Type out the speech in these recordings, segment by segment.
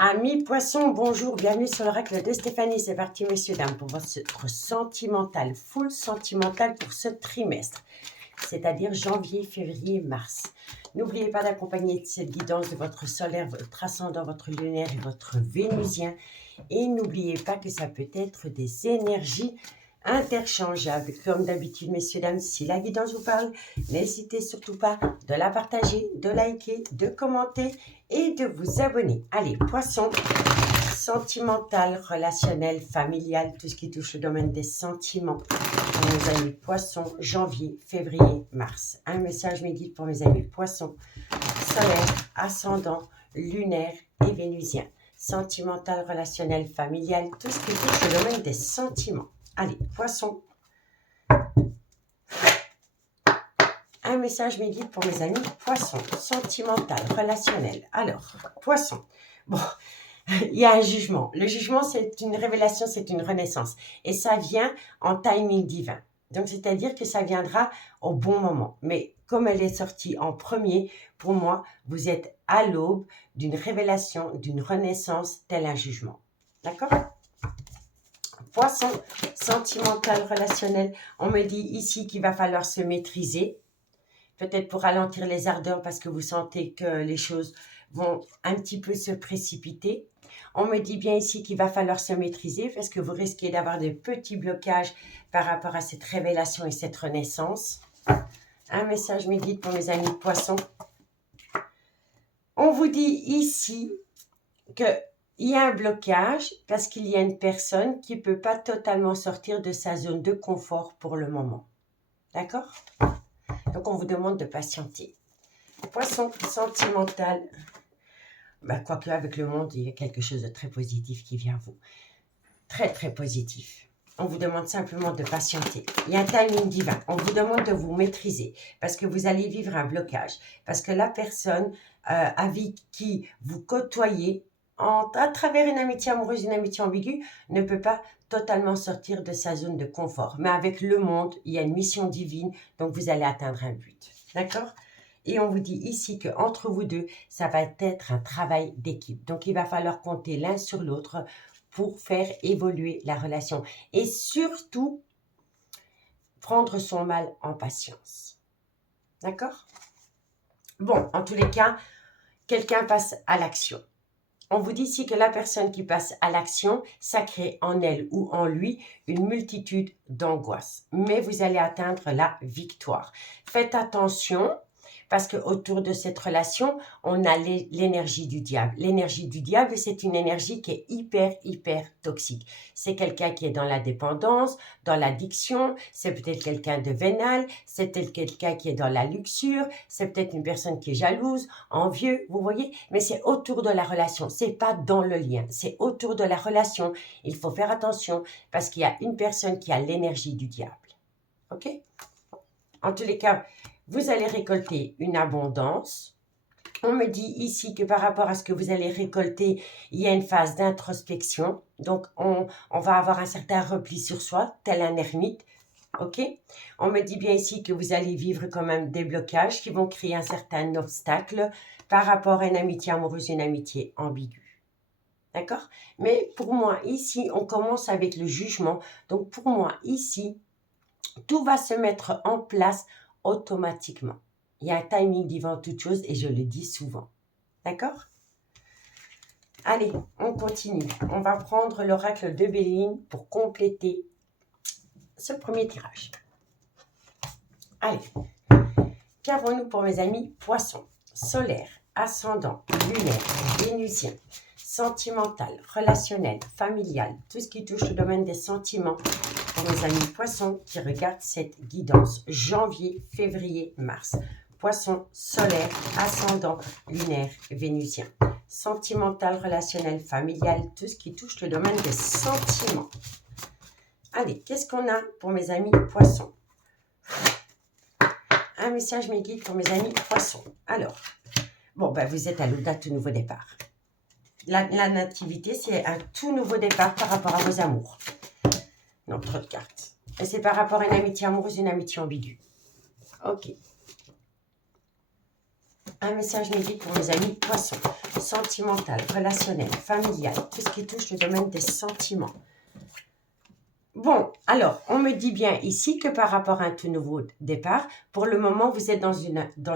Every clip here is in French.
Amis poissons, bonjour, bienvenue sur l'oracle de Stéphanie. C'est parti, messieurs, dames, pour votre sentimental, full sentimental pour ce trimestre, c'est-à-dire janvier, février, mars. N'oubliez pas d'accompagner cette guidance de votre solaire, votre ascendant, votre lunaire et votre vénusien. Et n'oubliez pas que ça peut être des énergies interchangeables. Comme d'habitude, messieurs, dames, si la guidance vous parle, n'hésitez surtout pas de la partager, de liker, de commenter et de vous abonner. Allez, poisson, sentimental, relationnel, familial, tout ce qui touche le domaine des sentiments. Pour mes amis poissons, janvier, février, mars. Un message mes guides pour mes amis poissons, solaire, ascendant, lunaire et vénusien. Sentimental, relationnel, familial, tout ce qui touche le domaine des sentiments. Allez, poisson. Un message mes guides pour mes amis poissons, sentimental, relationnel. Alors, poisson. Bon, il y a un jugement. Le jugement, c'est une révélation, c'est une renaissance. Et ça vient en timing divin. Donc, c'est-à-dire que ça viendra au bon moment. Mais comme elle est sortie en premier, pour moi, vous êtes à l'aube d'une révélation, d'une renaissance, tel un jugement. D'accord ? Poisson, sentimental, relationnel. On me dit ici qu'il va falloir se maîtriser. Peut-être pour ralentir les ardeurs parce que vous sentez que les choses vont un petit peu se précipiter. On me dit bien ici qu'il va falloir se maîtriser parce que vous risquez d'avoir des petits blocages par rapport à cette révélation et cette renaissance. Un message mes guides pour mes amis poissons. On vous dit ici qu'il y a un blocage parce qu'il y a une personne qui ne peut pas totalement sortir de sa zone de confort pour le moment. D'accord ? Donc, on vous demande de patienter. Poisson sentimental. Quoique avec le monde, il y a quelque chose de très positif qui vient à vous. Très, très positif. On vous demande simplement de patienter. Il y a un timing divin. On vous demande de vous maîtriser parce que vous allez vivre un blocage. Parce que la personne avec qui vous côtoyez à travers une amitié amoureuse, une amitié ambiguë, ne peut pas totalement sortir de sa zone de confort. Mais avec le monde, il y a une mission divine, donc vous allez atteindre un but. D'accord ? Et on vous dit ici qu'entre vous deux, ça va être un travail d'équipe. Donc, il va falloir compter l'un sur l'autre pour faire évoluer la relation. Et surtout, prendre son mal en patience. D'accord ? Bon, en tous les cas, quelqu'un passe à l'action. On vous dit ici que la personne qui passe à l'action, ça crée en elle ou en lui une multitude d'angoisses. Mais vous allez atteindre la victoire. Faites attention parce qu'autour de cette relation, on a l'énergie du diable. L'énergie du diable, c'est une énergie qui est hyper toxique. C'est quelqu'un qui est dans la dépendance, dans l'addiction, c'est peut-être quelqu'un de vénal, c'est peut-être quelqu'un qui est dans la luxure, c'est peut-être une personne qui est jalouse, envieux, vous voyez, mais c'est autour de la relation, c'est pas dans le lien, c'est autour de la relation. Il faut faire attention parce qu'il y a une personne qui a l'énergie du diable. Ok ? En tous les cas, vous allez récolter une abondance. On me dit ici que par rapport à ce que vous allez récolter, il y a une phase d'introspection. Donc, on va avoir un certain repli sur soi, tel un ermite. Ok ? On me dit bien ici que vous allez vivre quand même des blocages qui vont créer un certain obstacle par rapport à une amitié amoureuse, une amitié ambiguë. D'accord ? Mais pour moi, ici, on commence avec le jugement. Donc, pour moi, ici, tout va se mettre en place automatiquement. Il y a un timing divin toute chose et je le dis souvent. D'accord ? Allez, on continue. On va prendre l'oracle de Béline pour compléter ce premier tirage. Allez, qu'avons-nous pour mes amis poissons, solaire, ascendant, lunaire, vénusien, sentimental, relationnel, familial, tout ce qui touche le domaine des sentiments pour mes amis poissons qui regardent cette guidance janvier, février, mars. Poisson, solaire, ascendant, lunaire, vénusien. Sentimental, relationnel, familial, tout ce qui touche le domaine des sentiments. Allez, qu'est-ce qu'on a pour mes amis poissons ? Un message mes guides pour mes amis poissons. Alors, vous êtes à l'aube d'un tout nouveau départ. La nativité, c'est un tout nouveau départ par rapport à vos amours. Non, trop de cartes. Et c'est par rapport à une amitié amoureuse, une amitié ambiguë. Ok. Un message me dit pour mes amis poissons. Sentimental, relationnel, familial, tout ce qui touche le domaine des sentiments. Bon, alors, on me dit bien ici que par rapport à un tout nouveau départ, pour le moment, vous êtes dans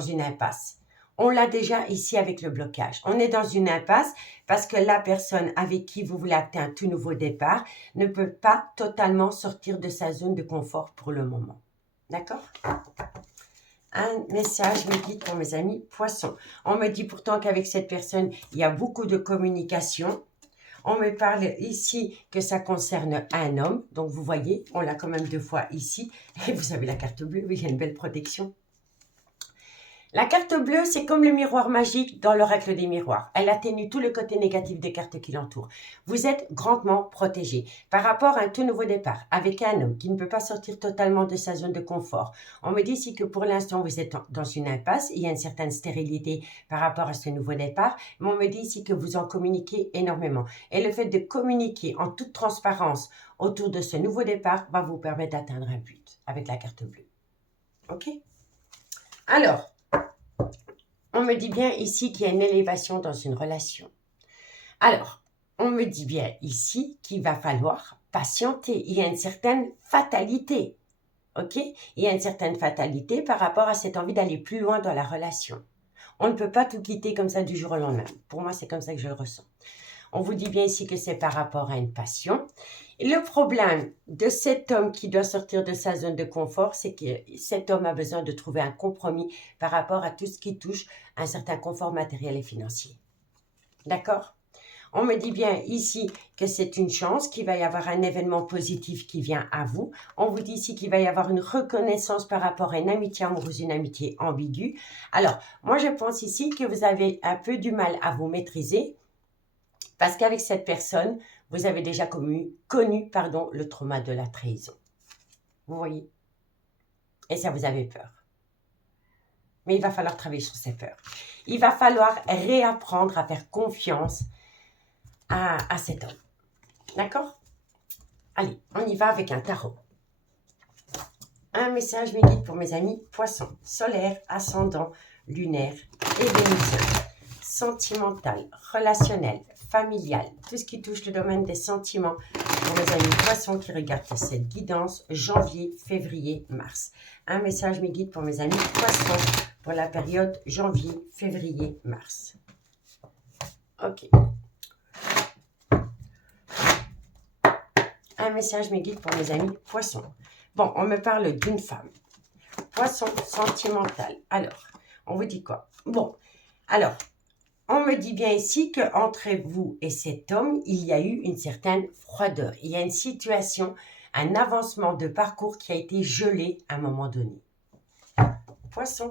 une impasse. On l'a déjà ici avec le blocage. On est dans une impasse parce que la personne avec qui vous voulez acter un tout nouveau départ ne peut pas totalement sortir de sa zone de confort pour le moment. D'accord ? Un message me dit pour mes amis poissons. On me dit pourtant qu'avec cette personne, il y a beaucoup de communication. On me parle ici que ça concerne un homme. Donc, vous voyez, on l'a quand même 2 fois ici. Et vous avez la carte bleue, oui, il y a une belle protection. La carte bleue, c'est comme le miroir magique dans l'oracle des miroirs. Elle atténue tout le côté négatif des cartes qui l'entourent. Vous êtes grandement protégé par rapport à un tout nouveau départ avec un homme qui ne peut pas sortir totalement de sa zone de confort. On me dit ici que pour l'instant, vous êtes dans une impasse. Il y a une certaine stérilité par rapport à ce nouveau départ. Mais on me dit ici que vous en communiquez énormément. Et le fait de communiquer en toute transparence autour de ce nouveau départ va vous permettre d'atteindre un but avec la carte bleue. OK? Alors, on me dit bien ici qu'il y a une élévation dans une relation. Alors, on me dit bien ici qu'il va falloir patienter. Il y a une certaine fatalité. OK? Il y a une certaine fatalité par rapport à cette envie d'aller plus loin dans la relation. On ne peut pas tout quitter comme ça du jour au lendemain. Pour moi, c'est comme ça que je le ressens. On vous dit bien ici que c'est par rapport à une passion. Et le problème de cet homme qui doit sortir de sa zone de confort, c'est que cet homme a besoin de trouver un compromis par rapport à tout ce qui touche un certain confort matériel et financier. D'accord ? On me dit bien ici que c'est une chance, qu'il va y avoir un événement positif qui vient à vous. On vous dit ici qu'il va y avoir une reconnaissance par rapport à une amitié amoureuse, une amitié ambiguë. Alors, moi je pense ici que vous avez un peu du mal à vous maîtriser parce qu'avec cette personne, vous avez déjà connu le trauma de la trahison. Vous voyez? Et ça vous avez peur. Mais il va falloir travailler sur ces peurs. Il va falloir réapprendre à faire confiance à cet homme. D'accord? Allez, on y va avec un tarot. Un message me guide pour mes amis poissons, solaire, ascendant, lunaire et vénusien. Sentimental, relationnel, familial, tout ce qui touche le domaine des sentiments pour mes amis poissons qui regardent cette guidance janvier, février, mars. Un message me guide pour mes amis poissons pour la période janvier, février, mars. Ok. Un message me guide pour mes amis poissons. Bon, on me parle d'une femme. Poisson sentimental. Alors, on vous dit quoi? Bon, alors, on me dit bien ici qu'entre vous et cet homme, il y a eu une certaine froideur. Il y a une situation, un avancement de parcours qui a été gelé à un moment donné. Poisson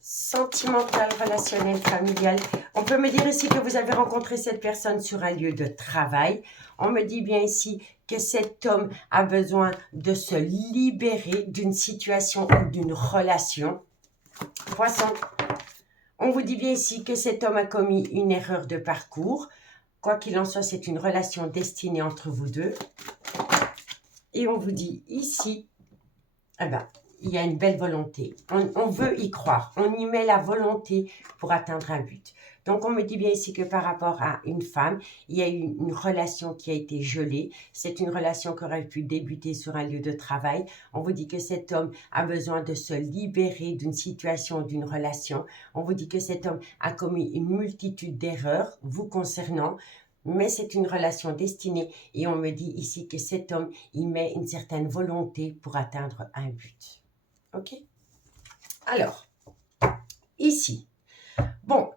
sentimental, relationnel, familial. On peut me dire ici que vous avez rencontré cette personne sur un lieu de travail. On me dit bien ici que cet homme a besoin de se libérer d'une situation ou d'une relation. Poisson, on vous dit bien ici que cet homme a commis une erreur de parcours. Quoi qu'il en soit, c'est une relation destinée entre vous deux. Et on vous dit ici, eh ben, il y a une belle volonté. On veut y croire. On y met la volonté pour atteindre un but. Donc, on me dit bien ici que par rapport à une femme, il y a eu une relation qui a été gelée. C'est une relation qui aurait pu débuter sur un lieu de travail. On vous dit que cet homme a besoin de se libérer d'une situation, d'une relation. On vous dit que cet homme a commis une multitude d'erreurs vous concernant. Mais c'est une relation destinée et on me dit ici que cet homme, il met une certaine volonté pour atteindre un but. OK? Alors, ici, bon,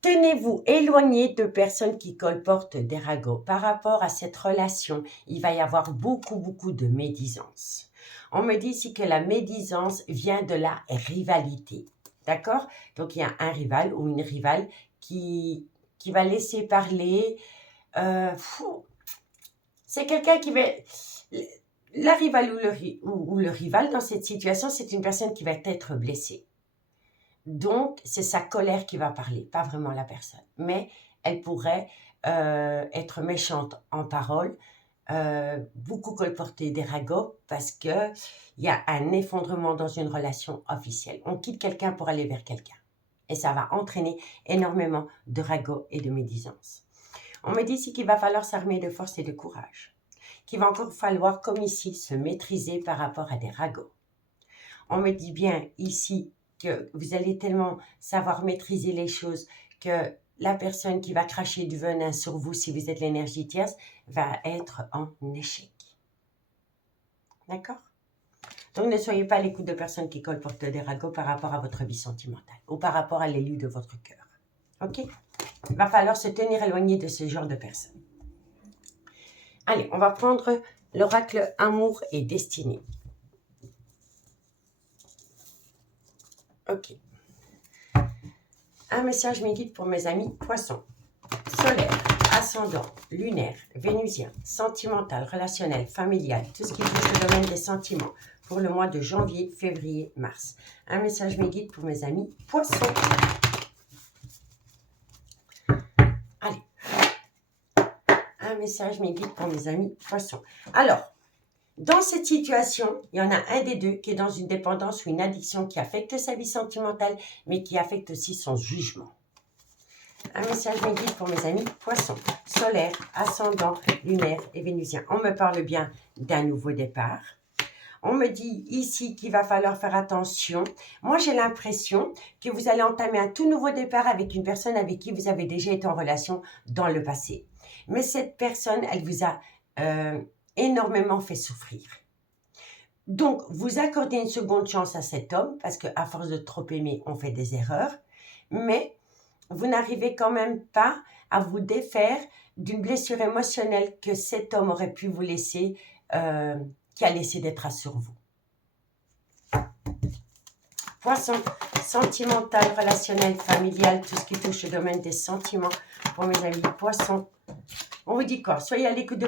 tenez-vous éloigné de personnes qui colportent des ragots. Par rapport à cette relation, il va y avoir beaucoup de médisance. On me dit ici que la médisance vient de la rivalité. D'accord? Donc, il y a un rival ou une rivale qui va laisser parler. C'est quelqu'un qui va... La rivale ou le rival dans cette situation, c'est une personne qui va être blessée. Donc, c'est sa colère qui va parler, pas vraiment la personne. Mais elle pourrait être méchante en parole, beaucoup colporter des ragots parce qu'il y a un effondrement dans une relation officielle. On quitte quelqu'un pour aller vers quelqu'un. Et ça va entraîner énormément de ragots et de médisance. On me dit ici qu'il va falloir s'armer de force et de courage. Qu'il va encore falloir, comme ici, se maîtriser par rapport à des ragots. On me dit bien ici que vous allez tellement savoir maîtriser les choses que la personne qui va cracher du venin sur vous, si vous êtes l'énergie tierce, va être en échec. D'accord? Donc, ne soyez pas à l'écoute de personnes qui colportent des ragots par rapport à votre vie sentimentale ou par rapport à l'élu de votre cœur. Ok? Il va falloir se tenir éloigné de ce genre de personnes. Allez, on va prendre l'oracle Amour et Destinée. Ok. Un message me guide pour mes amis poissons. Solaire, ascendant, lunaire, vénusien, sentimental, relationnel, familial, tout ce qui touche le domaine des sentiments pour le mois de janvier, février, mars. Un message me guide pour mes amis poissons. Allez. Un message me guide pour mes amis poissons. Alors, dans cette situation, il y en a un des deux qui est dans une dépendance ou une addiction qui affecte sa vie sentimentale, mais qui affecte aussi son jugement. Un message me guide pour mes amis poissons, solaire, ascendant, lunaire et vénusien. On me parle bien d'un nouveau départ. On me dit ici qu'il va falloir faire attention. Moi, j'ai l'impression que vous allez entamer un tout nouveau départ avec une personne avec qui vous avez déjà été en relation dans le passé. Mais cette personne, elle vous a énormément fait souffrir. Donc, vous accordez une seconde chance à cet homme, parce qu'à force de trop aimer, on fait des erreurs. Mais vous n'arrivez quand même pas à vous défaire d'une blessure émotionnelle que cet homme aurait pu vous laisser, qui a laissé des traces sur vous. Poisson, sentimental, relationnel, familial, tout ce qui touche le domaine des sentiments. Pour mes amis poissons, on vous dit quoi? Soyez à l'écoute de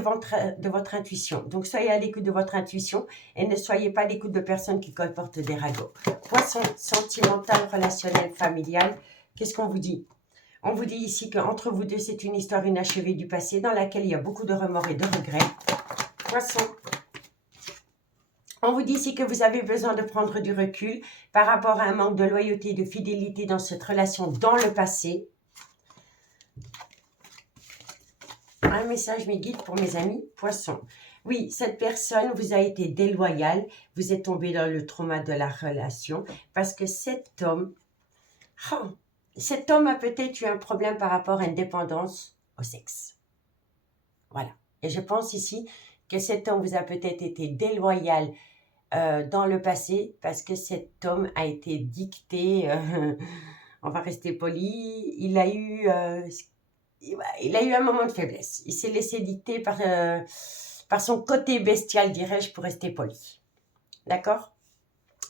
votre intuition. Donc, soyez à l'écoute de votre intuition et ne soyez pas à l'écoute de personnes qui colportent des ragots. Poisson, sentimental, relationnel, familial. Qu'est-ce qu'on vous dit? On vous dit ici qu'entre vous deux, c'est une histoire inachevée du passé dans laquelle il y a beaucoup de remords et de regrets. Poisson. On vous dit ici que vous avez besoin de prendre du recul par rapport à un manque de loyauté et de fidélité dans cette relation dans le passé. Un message me guide pour mes amis poissons. Oui, cette personne vous a été déloyale, vous êtes tombé dans le trauma de la relation parce que cet homme a peut-être eu un problème par rapport à une dépendance au sexe. Voilà. Et je pense ici que cet homme vous a peut-être été déloyal dans le passé parce que cet homme a été dicté, on va rester poli, il a eu un moment de faiblesse. Il s'est laissé dicter par son côté bestial, dirais-je, pour rester poli. D'accord?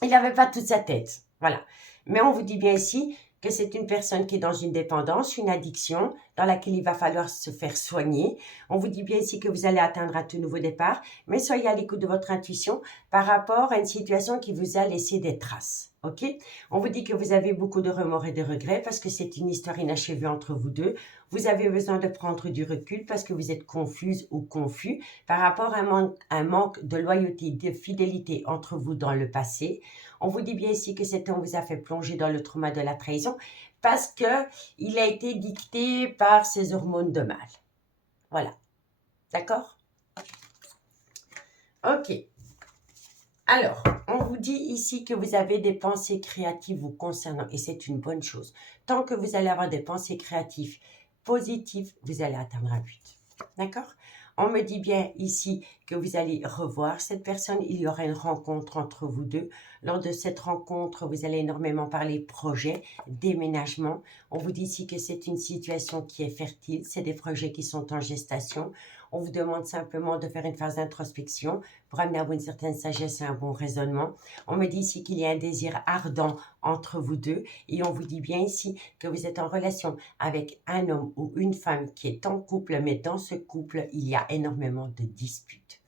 Il n'avait pas toute sa tête. Voilà. Mais on vous dit bien ici que c'est une personne qui est dans une dépendance, une addiction, dans laquelle il va falloir se faire soigner. On vous dit bien ici que vous allez atteindre un tout nouveau départ, mais soyez à l'écoute de votre intuition par rapport à une situation qui vous a laissé des traces. Ok? On vous dit que vous avez beaucoup de remords et de regrets parce que c'est une histoire inachevée entre vous deux. Vous avez besoin de prendre du recul parce que vous êtes confuse ou confus par rapport à un manque de loyauté, de fidélité entre vous dans le passé. On vous dit bien ici que cet homme vous a fait plonger dans le trauma de la trahison parce qu'il a été dicté par ses hormones de mâle. Voilà. D'accord? Ok. Alors, on vous dit ici que vous avez des pensées créatives vous concernant et c'est une bonne chose. Tant que vous allez avoir des pensées créatives positives, vous allez atteindre un but. D'accord? On me dit bien ici que vous allez revoir cette personne. Il y aura une rencontre entre vous deux. Lors de cette rencontre, vous allez énormément parler projet, déménagement. On vous dit ici que c'est une situation qui est fertile. C'est des projets qui sont en gestation. On vous demande simplement de faire une phase d'introspection pour amener à vous une certaine sagesse et un bon raisonnement. On me dit ici qu'il y a un désir ardent entre vous deux et on vous dit bien ici que vous êtes en relation avec un homme ou une femme qui est en couple, mais dans ce couple, il y a énormément de disputes.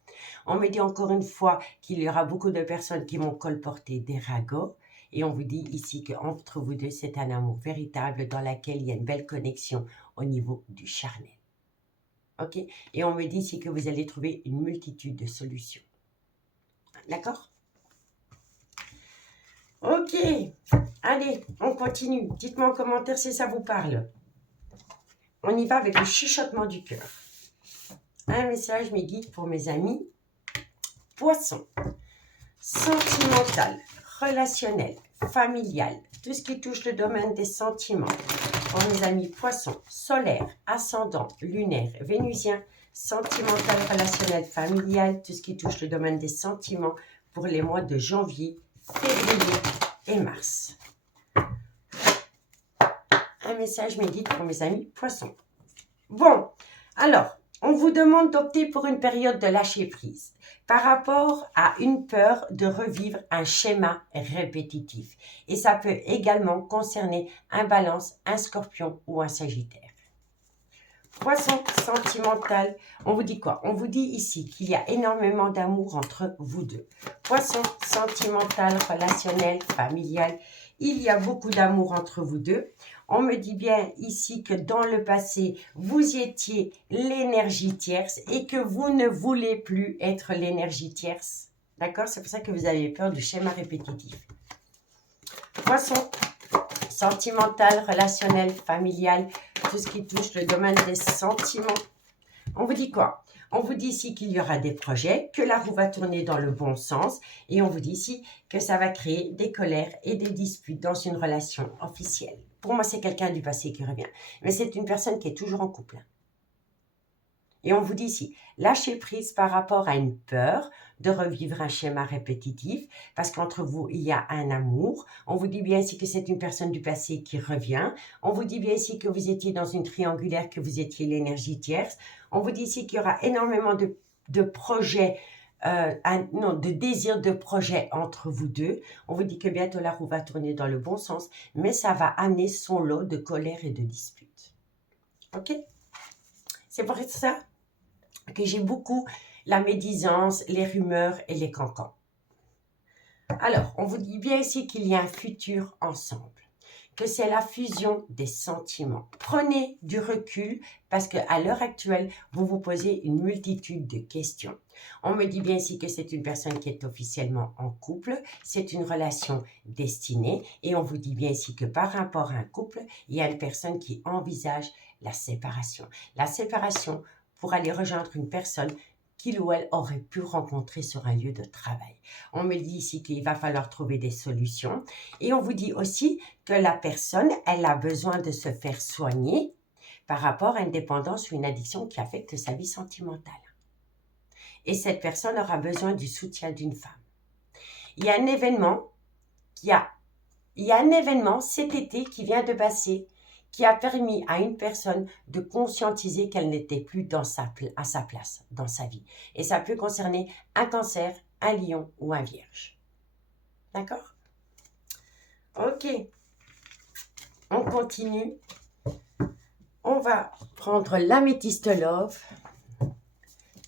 On me dit encore une fois qu'il y aura beaucoup de personnes qui vont colporter des ragots. Et on vous dit ici qu'entre vous deux, c'est un amour véritable dans lequel il y a une belle connexion au niveau du charnel. Ok? Et on me dit ici que vous allez trouver une multitude de solutions. D'accord? Ok, allez, on continue. Dites-moi en commentaire si ça vous parle. On y va avec le chuchotement du cœur. Un message, mes guides, pour mes amis. Poisson. Sentimental, relationnel, familial, tout ce qui touche le domaine des sentiments. Pour mes amis poissons, solaire, ascendant, lunaire, vénusien, sentimental, relationnel, familial, tout ce qui touche le domaine des sentiments pour les mois de janvier, février et mars. Un message, mes guides, pour mes amis poissons. Bon, alors, on vous demande d'opter pour une période de lâcher prise par rapport à une peur de revivre un schéma répétitif. Et ça peut également concerner un balance, un scorpion ou un sagittaire. Poisson sentimental, on vous dit quoi? On vous dit ici qu'il y a énormément d'amour entre vous deux. Poisson sentimental, relationnel, familial, il y a beaucoup d'amour entre vous deux. On me dit bien ici que dans le passé, vous étiez l'énergie tierce et que vous ne voulez plus être l'énergie tierce. D'accord? C'est pour ça que vous avez peur du schéma répétitif. Poisson sentimental, relationnel, familial, tout ce qui touche le domaine des sentiments. On vous dit quoi? On vous dit ici qu'il y aura des projets, que la roue va tourner dans le bon sens et on vous dit ici que ça va créer des colères et des disputes dans une relation officielle. Pour moi, c'est quelqu'un du passé qui revient, mais c'est une personne qui est toujours en couple. Et on vous dit ici, lâchez prise par rapport à une peur de revivre un schéma répétitif, parce qu'entre vous, il y a un amour. On vous dit bien ici que c'est une personne du passé qui revient. On vous dit bien ici que vous étiez dans une triangulaire, que vous étiez l'énergie tierce. On vous dit ici qu'il y aura énormément de projets, de désirs de projets entre vous deux. On vous dit que bientôt la roue va tourner dans le bon sens, mais ça va amener son lot de colère et de disputes. Ok? C'est pour ça que j'ai beaucoup la médisance, les rumeurs et les cancans. Alors, on vous dit bien ici qu'il y a un futur ensemble, que c'est la fusion des sentiments. Prenez du recul parce qu'à l'heure actuelle, vous vous posez une multitude de questions. On me dit bien ici que c'est une personne qui est officiellement en couple, c'est une relation destinée et on vous dit bien ici que par rapport à un couple, il y a une personne qui envisage la séparation. La séparation pour aller rejoindre une personne qu'il ou elle aurait pu rencontrer sur un lieu de travail. On me dit ici qu'il va falloir trouver des solutions. Et on vous dit aussi que la personne, elle a besoin de se faire soigner par rapport à une dépendance ou une addiction qui affecte sa vie sentimentale. Et cette personne aura besoin du soutien d'une femme. Il y a un événement cet été qui vient de passer qui a permis à une personne de conscientiser qu'elle n'était plus à sa place dans sa vie. Et ça peut concerner un cancer, un lion ou un vierge. D'accord? Ok. On continue. On va prendre l'améthyste love.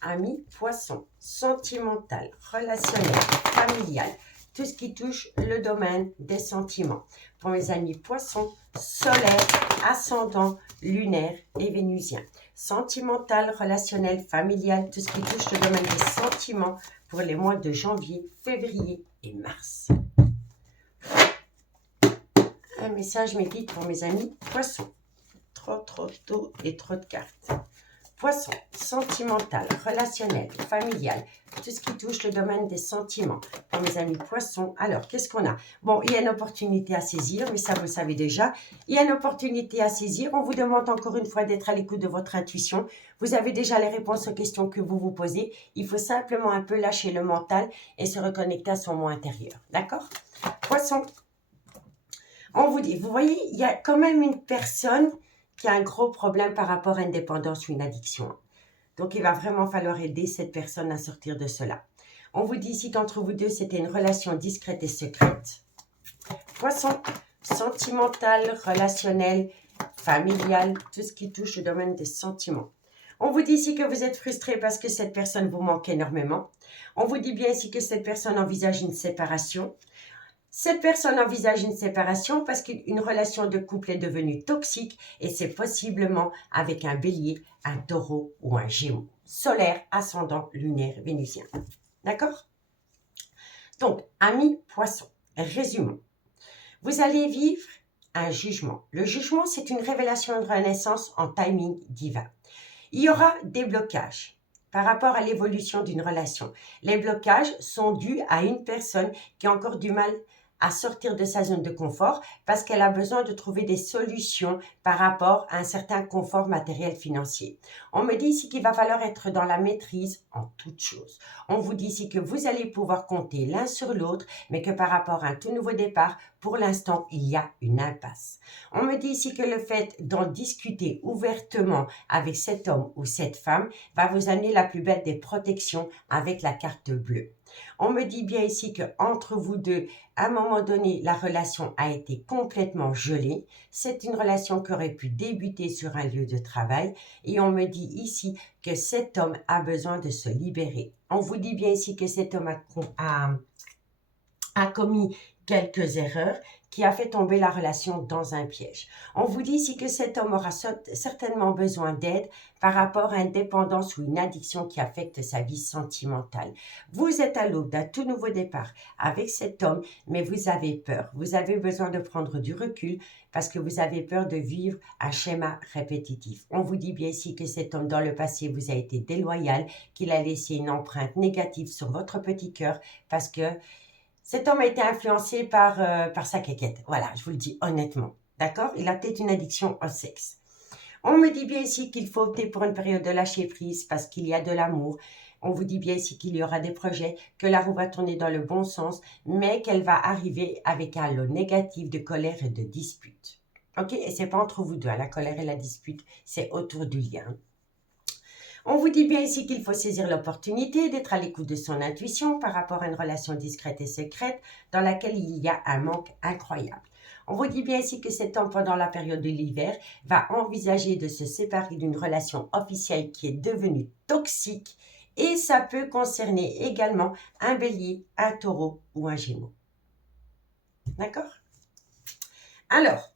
Ami, poisson, sentimental, relationnel, familial, tout ce qui touche le domaine des sentiments. Pour mes amis poissons, solaire, ascendant, lunaire et vénusien. Sentimental, relationnel, familial, tout ce qui touche le domaine des sentiments pour les mois de janvier, février et mars. Un message mes guides pour mes amis poissons. Trop tôt et trop de cartes. Poisson, sentimental, relationnel, familial, tout ce qui touche le domaine des sentiments. Pour mes amis poissons, alors, qu'est-ce qu'on a? Bon, il y a une opportunité à saisir, mais ça, vous le savez déjà. Il y a une opportunité à saisir. On vous demande encore une fois d'être à l'écoute de votre intuition. Vous avez déjà les réponses aux questions que vous vous posez. Il faut simplement un peu lâcher le mental et se reconnecter à son moi intérieur. D'accord? Poisson, on vous dit, vous voyez, il y a quand même une personne qui a un gros problème par rapport à une dépendance ou une addiction. Donc, il va vraiment falloir aider cette personne à sortir de cela. On vous dit ici qu'entre vous deux, c'était une relation discrète et secrète. Poisson, sentimental, relationnel, familial, tout ce qui touche le domaine des sentiments. On vous dit ici que vous êtes frustré parce que cette personne vous manque énormément. On vous dit bien ici que cette personne envisage une séparation. Cette personne envisage une séparation parce qu'une relation de couple est devenue toxique et c'est possiblement avec un bélier, un taureau ou un gémeaux. Solaire, ascendant, lunaire, vénusien. D'accord? Donc, amis poissons, Résumons. Vous allez vivre un jugement. Le jugement, c'est une révélation de renaissance en timing divin. Il y aura des blocages par rapport à l'évolution d'une relation. Les blocages sont dus à une personne qui a encore du mal à sortir de sa zone de confort parce qu'elle a besoin de trouver des solutions par rapport à un certain confort matériel financier. On me dit ici qu'il va falloir être dans la maîtrise en toutes choses. On vous dit ici que vous allez pouvoir compter l'un sur l'autre, mais que par rapport à un tout nouveau départ, pour l'instant, il y a une impasse. On me dit ici que le fait d'en discuter ouvertement avec cet homme ou cette femme va vous amener la plus belle des protections avec la carte bleue. On me dit bien ici que entre vous deux, à un moment donné, la relation a été complètement gelée. C'est une relation qui aurait pu débuter sur un lieu de travail et on me dit ici que cet homme a besoin de se libérer. On vous dit bien ici que cet homme a commis quelques erreurs qui a fait tomber la relation dans un piège. On vous dit ici que cet homme aura certainement besoin d'aide par rapport à une dépendance ou une addiction qui affecte sa vie sentimentale. Vous êtes à l'aube d'un tout nouveau départ avec cet homme, mais vous avez peur. Vous avez besoin de prendre du recul parce que vous avez peur de vivre un schéma répétitif. On vous dit bien ici que cet homme dans le passé vous a été déloyal, qu'il a laissé une empreinte négative sur votre petit cœur parce que cet homme a été influencé par sa quéquette. Voilà, je vous le dis honnêtement. D'accord? Il a peut-être une addiction au sexe. On me dit bien ici qu'il faut opter pour une période de lâcher prise parce qu'il y a de l'amour. On vous dit bien ici qu'il y aura des projets, que la roue va tourner dans le bon sens, mais qu'elle va arriver avec un lot négatif de colère et de dispute. Ok? Et c'est pas entre vous deux, la colère et la dispute, c'est autour du lien. On vous dit bien ici qu'il faut saisir l'opportunité d'être à l'écoute de son intuition par rapport à une relation discrète et secrète dans laquelle il y a un manque incroyable. On vous dit bien ici que cet homme, pendant la période de l'hiver, va envisager de se séparer d'une relation officielle qui est devenue toxique et ça peut concerner également un bélier, un taureau ou un gémeau. D'accord? Alors,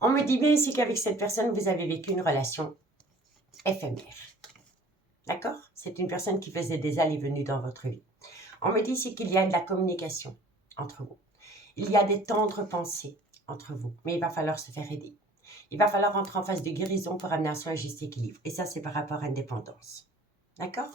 on me dit bien ici qu'avec cette personne, vous avez vécu une relation éphémère. D'accord? C'est une personne qui faisait des allées-venues dans votre vie. On me dit ici qu'il y a de la communication entre vous. Il y a des tendres pensées entre vous, mais il va falloir se faire aider. Il va falloir entrer en phase de guérison pour amener un juste équilibre. Et ça, c'est par rapport à l'indépendance. D'accord?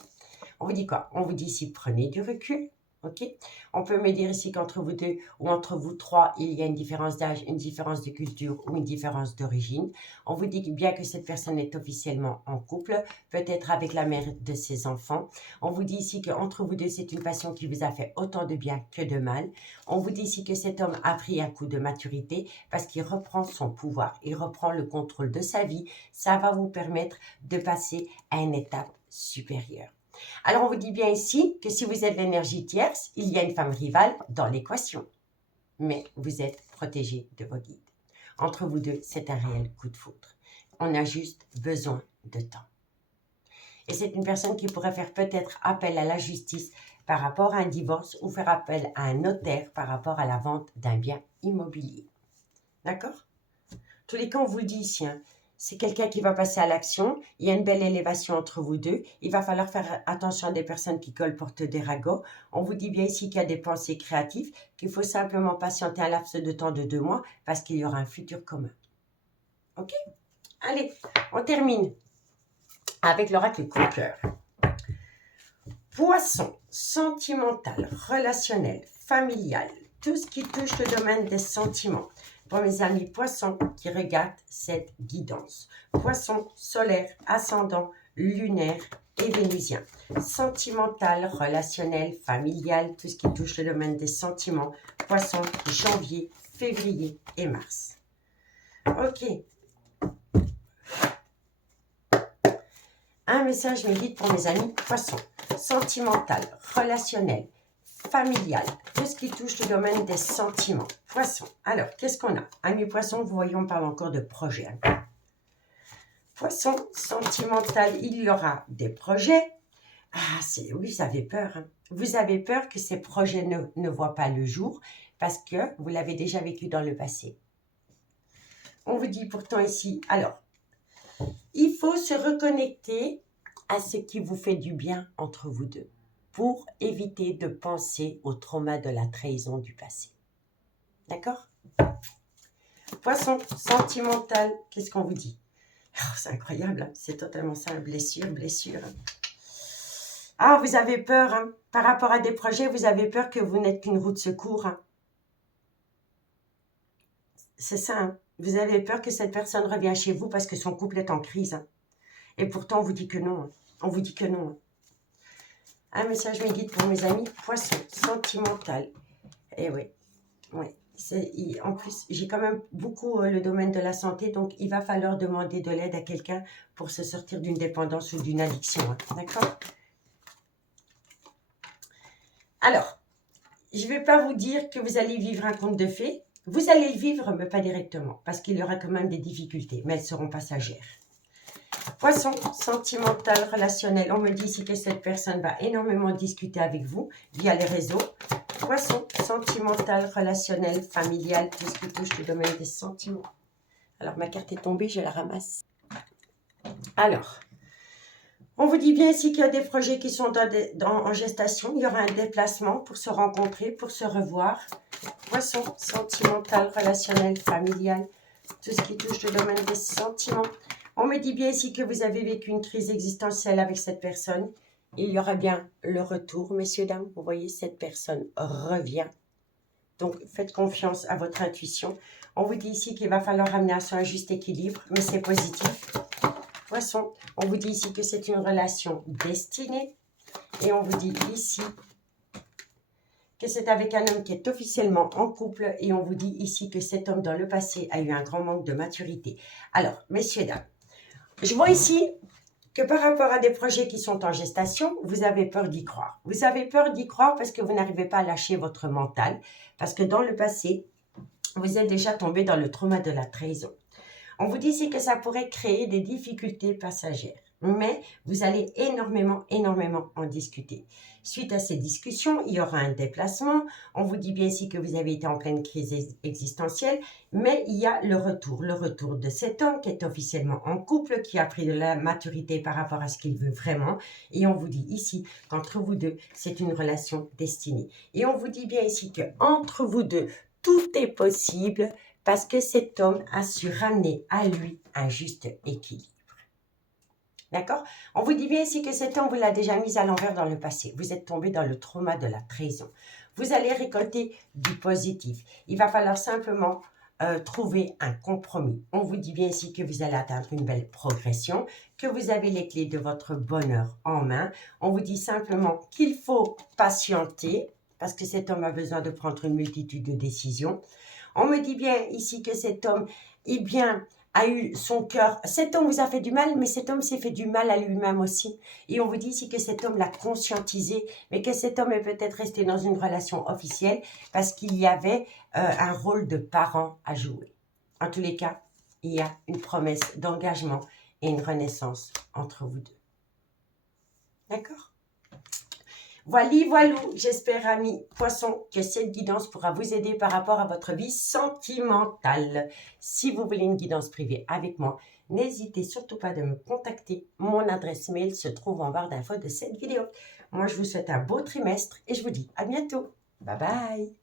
On vous dit quoi? On vous dit ici, prenez du recul. Ok? On peut me dire ici qu'entre vous deux ou entre vous trois, il y a une différence d'âge, une différence de culture ou une différence d'origine. On vous dit bien que cette personne est officiellement en couple, peut-être avec la mère de ses enfants. On vous dit ici qu'entre vous deux, c'est une passion qui vous a fait autant de bien que de mal. On vous dit ici que cet homme a pris un coup de maturité parce qu'il reprend son pouvoir, il reprend le contrôle de sa vie. Ça va vous permettre de passer à une étape supérieure. Alors, on vous dit bien ici que si vous êtes l'énergie tierce, il y a une femme rivale dans l'équation. Mais vous êtes protégé de vos guides. Entre vous deux, c'est un réel coup de foudre. On a juste besoin de temps. Et c'est une personne qui pourrait faire peut-être appel à la justice par rapport à un divorce ou faire appel à un notaire par rapport à la vente d'un bien immobilier. D'accord? Tous les cas, on vous le dit ici, hein. C'est quelqu'un qui va passer à l'action. Il y a une belle élévation entre vous deux. Il va falloir faire attention à des personnes qui colportent des ragots. On vous dit bien ici qu'il y a des pensées créatives, qu'il faut simplement patienter un laps de temps de 2 mois parce qu'il y aura un futur commun. Ok? Allez, on termine avec l'oracle coup de cœur. Poisson, sentimental, relationnel, familial, tout ce qui touche le domaine des sentiments. Pour mes amis poissons qui regardent cette guidance. Poisson solaire, ascendant, lunaire et vénusien. Sentimental, relationnel, familial, tout ce qui touche le domaine des sentiments. Poisson, janvier, février et mars. Ok. Un message me guide pour mes amis poissons. Sentimental, relationnel, familial, tout ce qui touche le domaine des sentiments. Poisson. Alors, qu'est-ce qu'on a? Amis poissons, vous voyez, on parle encore de projets. Hein. Poisson, sentimental, il y aura des projets. Ah, oui, vous avez peur. Hein. Vous avez peur que ces projets ne voient pas le jour parce que vous l'avez déjà vécu dans le passé. On vous dit pourtant ici, alors, il faut se reconnecter à ce qui vous fait du bien entre vous deux. pour éviter de penser au trauma de la trahison du passé. D'accord? Poisson, sentimental, qu'est-ce qu'on vous dit? Oh, c'est incroyable, hein? C'est totalement ça, blessure, blessure. Ah, vous avez peur, hein? Par rapport à des projets, vous avez peur que vous n'êtes qu'une roue de secours. Hein? C'est ça, hein? Vous avez peur que cette personne revienne chez vous parce que son couple est en crise. Hein? Et pourtant, on vous dit que non. Hein? On vous dit que non. Hein? Un message me guide pour mes amis. Poisson, sentimental. Eh oui, oui. En plus, j'ai quand même beaucoup le domaine de la santé, donc il va falloir demander de l'aide à quelqu'un pour se sortir d'une dépendance ou d'une addiction. Hein? D'accord? Alors, je ne vais pas vous dire que vous allez vivre un conte de fées. Vous allez le vivre, mais pas directement, parce qu'il y aura quand même des difficultés, mais elles seront passagères. Poisson, sentimental, relationnel. On me dit ici que cette personne va énormément discuter avec vous via les réseaux. Poisson, sentimental, relationnel, familial, tout ce qui touche le domaine des sentiments. Alors, ma carte est tombée, je la ramasse. Alors, on vous dit bien ici qu'il y a des projets qui sont en gestation. Il y aura un déplacement pour se rencontrer, pour se revoir. Poisson, sentimental, relationnel, familial, tout ce qui touche le domaine des sentiments. On me dit bien ici que vous avez vécu une crise existentielle avec cette personne. Il y aura bien le retour, messieurs, dames. Vous voyez, cette personne revient. Donc, faites confiance à votre intuition. On vous dit ici qu'il va falloir amener à un juste équilibre, mais c'est positif. Poisson, on vous dit ici que c'est une relation destinée. Et on vous dit ici que c'est avec un homme qui est officiellement en couple. Et on vous dit ici que cet homme dans le passé a eu un grand manque de maturité. Alors, messieurs, dames, je vois ici que par rapport à des projets qui sont en gestation, vous avez peur d'y croire. Vous avez peur d'y croire parce que vous n'arrivez pas à lâcher votre mental. Parce que dans le passé, vous êtes déjà tombé dans le trauma de la trahison. On vous dit ici que ça pourrait créer des difficultés passagères. Mais vous allez énormément en discuter. Suite à ces discussions, il y aura un déplacement. On vous dit bien ici que vous avez été en pleine crise existentielle, mais il y a le retour de cet homme qui est officiellement en couple, qui a pris de la maturité par rapport à ce qu'il veut vraiment. Et on vous dit ici qu'entre vous deux, c'est une relation destinée. Et on vous dit bien ici qu'entre vous deux, tout est possible parce que cet homme a su ramener à lui un juste équilibre. D'accord? On vous dit bien ici que cet homme vous l'a déjà mis à l'envers dans le passé. Vous êtes tombé dans le trauma de la trahison. Vous allez récolter du positif. Il va falloir simplement trouver un compromis. On vous dit bien ici que vous allez atteindre une belle progression, que vous avez les clés de votre bonheur en main. On vous dit simplement qu'il faut patienter parce que cet homme a besoin de prendre une multitude de décisions. On me dit bien ici que cet homme, eh bien, a eu son cœur. Cet homme vous a fait du mal, mais cet homme s'est fait du mal à lui-même aussi. Et on vous dit ici que cet homme l'a conscientisé, mais que cet homme est peut-être resté dans une relation officielle parce qu'il y avait un rôle de parent à jouer. En tous les cas, il y a une promesse d'engagement et une renaissance entre vous deux. D'accord ? Voilà, j'espère, amis poissons, que cette guidance pourra vous aider par rapport à votre vie sentimentale. Si vous voulez une guidance privée avec moi, n'hésitez surtout pas de me contacter. Mon adresse mail se trouve en barre d'infos de cette vidéo. Moi, je vous souhaite un beau trimestre et je vous dis à bientôt. Bye bye.